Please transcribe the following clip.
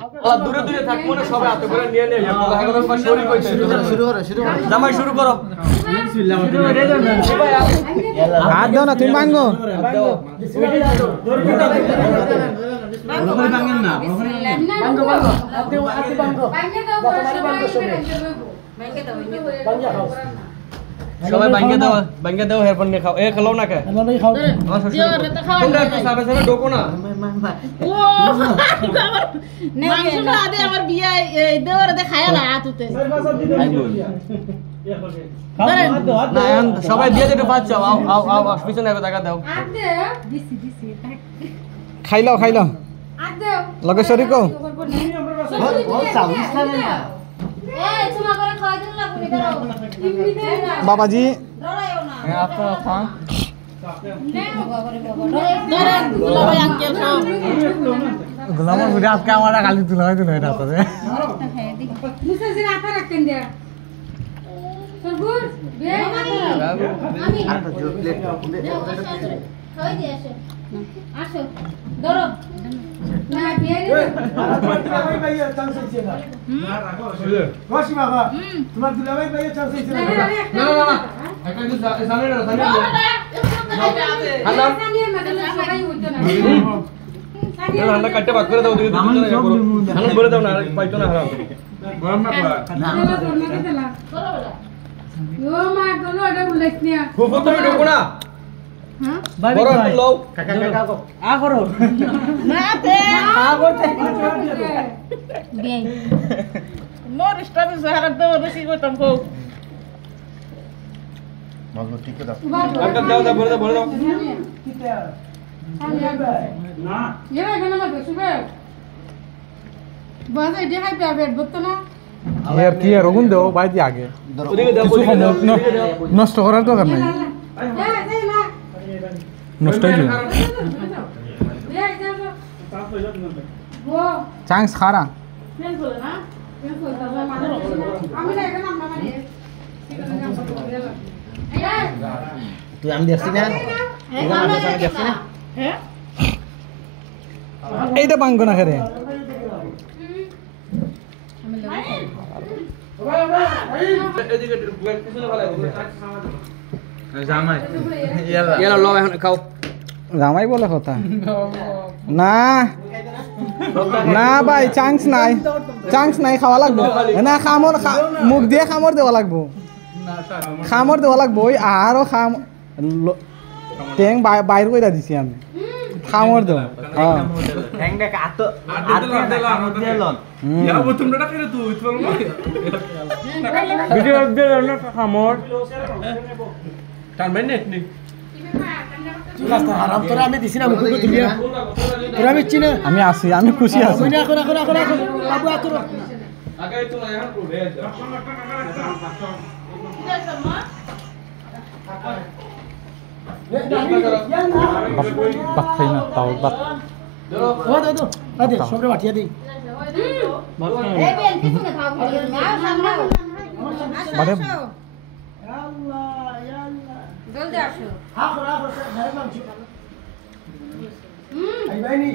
আল্লাহ দূরে দূরে থাক মনে সবাই হাতে করে নিয়ে নে আল্লাহ একদম শরীর কইছে শুরু করো জামাই শুরু করো বিসমিল্লাহ হাত দাও না তুমি ভাঙো ভাঙেন না ভাঙো হাতে ভাঙো সবাই ভাঙে দাও হেরপন নিয়ে খাও এ খেলাও না কে আমরা ভাই খাও তোমরা একটু সামনে সামনে ঢোকো না ও মাংস আদে আমার বিয়া দেওয়ার দে খায় না আতুতে না সবাই দিয়ে দিতে পারছো আও পিছনে একটু টাকা দাও খাইলাও লগে শরীকো বাবাজি আপনারা খান গোলামের বুড়ি আজকে আমার খালি তুলাই এটা করে তোমার দুলাভাই ভাইয়ের চান্স হইছে না না একটা কিছু জানে না হান্ডা কাটতে বাদ করে দাও দিকে হান্ডা বলে দাও না পাইতো না হারাম গরম না ও মা গলো এটা বুলাইছনিয়া ফুফু তুমি ঢোকো না হ্যাঁ বড় একটু লও কাকা আ করো না তে আ করতে বিয়াই মোর স্টাফে সাহারা দেব বেশি করতাম কো মাগো ঠিক আছে আঙ্কেল দাও বলে দাও না এরা কেন না বেসুবে বাজে এটা হাই পেট বলতো না আর কি আর ওগুন দাও বাইদি আগে ওদিকে দাও কিছু নষ্ট করার দরকার নাই নষ্ট হয়ে যাবে চান্স খারা তুই আমি দেখছি না এইটা ভাঙবো না খেরে এদিকে পিছনে ভালো জামাই ইয়ালা লও এখন খাও জামাই বলে কথা না না ভাই চান্স নাই খাওয়া লাগবো না মুখ দিয়ে খামর দেওয়া লাগবো ওই আরো ট্যাং বাইর করে দিছি আমি খামর দেব খামর টানবেন না আরাম তোরা আমি দিছি না মুখ তুলিয়া তোরা আমি চিনা আমি আছি আমি খুশি আছি বাবু আতর আগে তো না এখন করে বাত খাই না তাও বাত ও দাদু আদে সবরে বাটিয়া দেই এই বেন পিছনে খাও না সামনে বাদে আল্লাহ ইয়া আল্লাহ জলদি আসো আখো ঘরে মাংস আই বাইনি